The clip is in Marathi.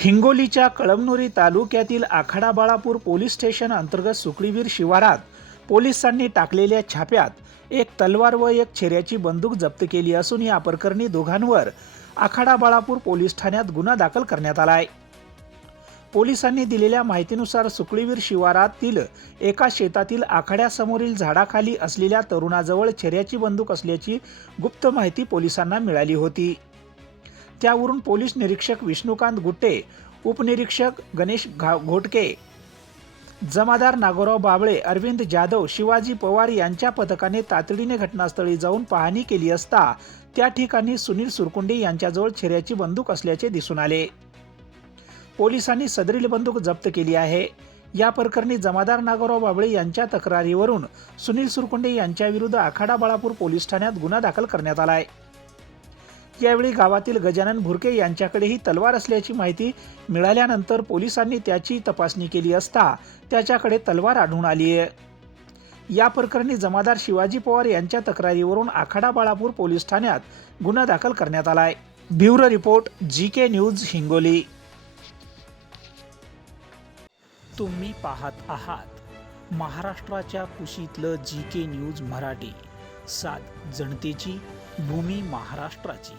हिंगोलीच्या कळमनुरी तालुक्यातील आखाडा बाळापूर पोलीस स्टेशन अंतर्गत सुकळीवीर शिवारात पोलिसांनी टाकलेल्या छाप्यात एक तलवार व एक छेऱ्याची बंदूक जप्त केली असून या प्रकरणी दोघांवर आखाडा बाळापूर पोलीस ठाण्यात गुन्हा दाखल करण्यात आला आहे. पोलिसांनी दिलेल्या माहितीनुसार सुकळीवीर शिवारातील एका शेतातील आखाड्यासमोरील झाडाखाली असलेल्या तरुणाजवळ छेऱ्याची बंदूक असल्याची गुप्त माहिती पोलिसांना मिळाली होती. त्यावरून पोलीस निरीक्षक विष्णुकांत गुट्टे उपनिरीक्षक गणेश घा घोटके जमादार नागोराव बाबळे अरविंद जाधव शिवाजी पवार यांच्या पथकाने तातडीने घटनास्थळी जाऊन पाहणी केली असता त्या ठिकाणी सुनील सुरकुंडे यांच्याजवळ छेऱ्याची बंदूक असल्याचे दिसून आले. पोलिसांनी सदरील बंदूक जप्त केली आहे. या प्रकरणी जमादार नागोराव बाबळे यांच्या तक्रारीवरून सुनील सुरकुंडे यांच्याविरुद्ध आखाडा बाळापूर पोलीस ठाण्यात गुन्हा दाखल करण्यात आला आहे यावेळी गावातील गजानन भुरके यांच्याकडेही तलवार असल्याची माहिती मिळाल्यानंतर पोलिसांनी त्याची तपासणी केली असता त्याच्याकडे तलवार आढळून आली आहे. या प्रकरणी जमादार शिवाजी पवार यांच्या तक्रारीवरून आखाडा बाळापूर पोलीस ठाण्यात गुन्हा दाखल करण्यात आला आहे bureau report G K news Hingoli. तुम्ही पाहत आहात महाराष्ट्राच्या कुशीतलं जी के न्यूज मराठी. सात जनतेची भूमी महाराष्ट्राची.